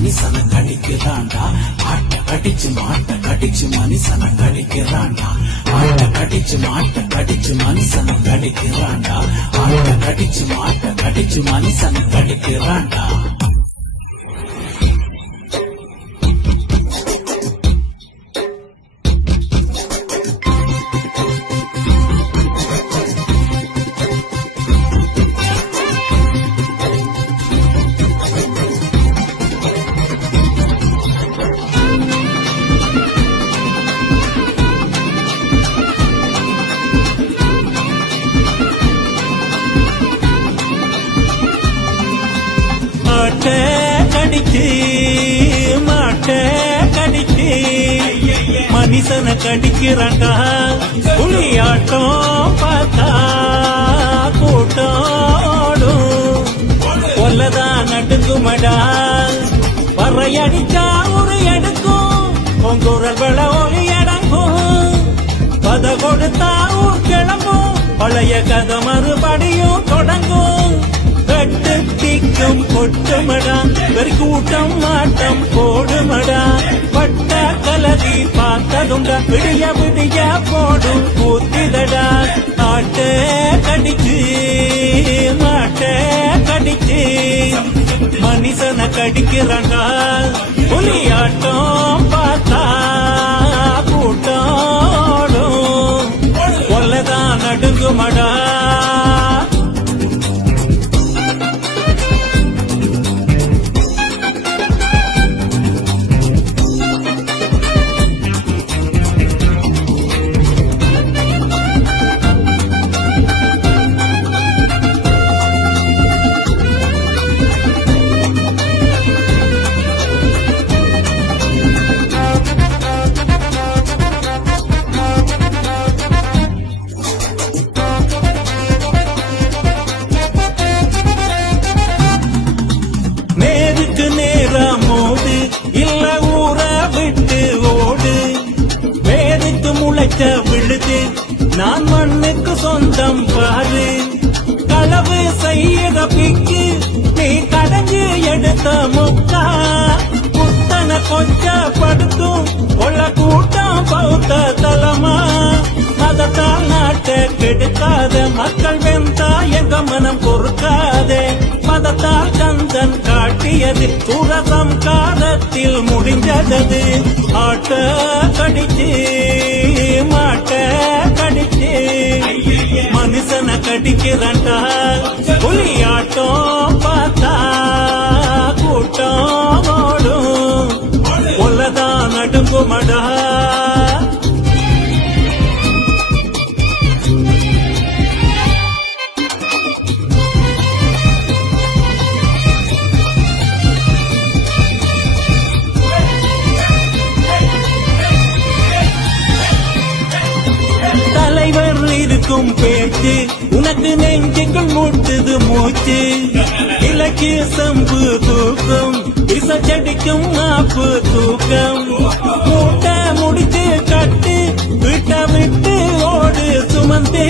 மனுஷனை கடிக்கிறான்டா. ஆட்ட கடிச்சு மாட்ட கடிச்சு மனுஷனை கடிக்கிறான்டா. ஆட்ட கடிச்சு மாட்ட கடிச்சு மனுஷனை கடிக்கிறான்டா. ஆட்ட கடிச்சு மாட்ட கடிச்சு மனுஷனை கடிக்கிறான்டா. கடிச்சு மாட்ட கடிச்சு மனுஷனை கடிக்கிறான்டா. புலியாட்டம் பார்த்தா கூட்டோடும் கொல்லதான் நடுங்குமடா. பறையடிச்சா ஒரு எடுக்கும் பொங்குரல் வெள ஒளி அடங்கும். பத கொடுத்தா ஊர் கிளம்பும் பழைய கதை மறுபடியும் தொடங்கும். கட்டு திக்கும் கொட்டுமடா வெறி கூட்டம் ஆட்டம் போடுமடா. பட்ட கலதி பார்த்ததுண்டா விடிய விடிய போடும் கூத்திதடா. ஆட்ட கடிச்சு மாட்ட கடிச்சு மனுஷனை கடிக்கிறான்டா. புலியாட்டம் பார்த்தா கூட்டோடும் கொல்லதான் நடுங்குமடா. விழுது நான் மண்ணுக்கு சொந்தம் பாரு. களவு செய்யற பிக்கு நீ கடைஞ்சு எடுத்த முக்கா. புத்தனை கொஞ்சப்படுத்தும் கொள்ள கூட்டம் பௌத்த தலமா. மதத்தால் நாட்டை கெடுக்காத மக்கள் வெந்தா எங்க மனம் பொறுக்காதே. மதத்தால் கந்தன் காட்டியது சுரசம் காலத்தில் முடிஞ்சது. ஆட்ட கடிச்சு மாட்ட கடிச்சு மனுஷனை கடிக்கிறான்டா. புலியாட்டம் பார்த்தா கூட்டம் ஓடும் கொல்லதான் நடுங்குமடா. பேச்சு உனக்கு நெஞ்சுக்குள் மூட்டுது மூச்சு. இலக்கிய சம்பு தூக்கம் இசச்சடிக்கும் மாப்பு தூக்கம். மூட்டை முடிச்சு கட்டு விட்ட விட்டு ஓடு சுமந்து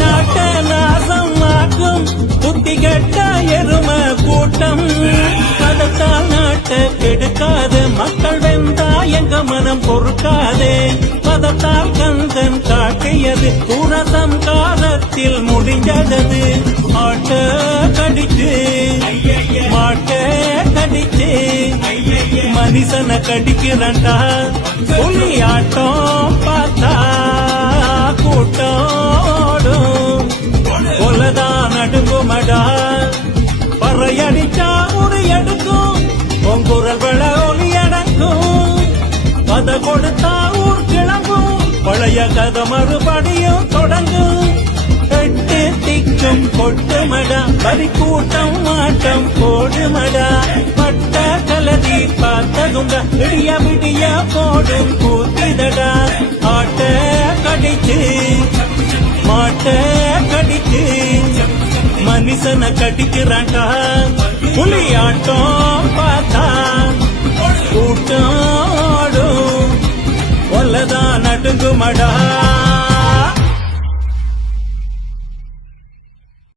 நாட்ட நாசம் ஆக்கும் புத்தி கெட்ட எரும கூட்டம். மதத்தால் நாட்டை கெடுக்காது மக்கள் வெந்தா எங்க மனம் பொறுக்காதே. மதத்தால் கந்தன் காட்டியது புரசம் காலத்தில் முடிஞ்சது. ஆட்ட கடிச்சு மாட்ட கடிச்சு மனுஷனை கடிக்கிறான்டா. புலியாட்டம் பார்த்தா கூட்டோடும் கொல்லதான் நடுங்குமடா. பறையடிச்சா ஒரு எடுக்கும் பொங்குரல் வெள ஒளி அடங்கும். பத கொடுத்தா ஊர் கிளம்பும் பழைய கதை மறுபடியும் தொடங்கும். எட்டு திக்கும் கொட்டுமடா வரி கூட்டம் ஆட்டம் போடுமடா. பட்ட கலதி பார்த்ததுங்க விடிய விடிய போடும் கூத்திதடா. ஆட்ட கடிச்சு மாட்ட கடிச்சு மனுஷனை கடிக்கிறான்டா. புலியாட்டம் பார்த்தா கூட்டம் கொல்லதான் நடுங்குமடா.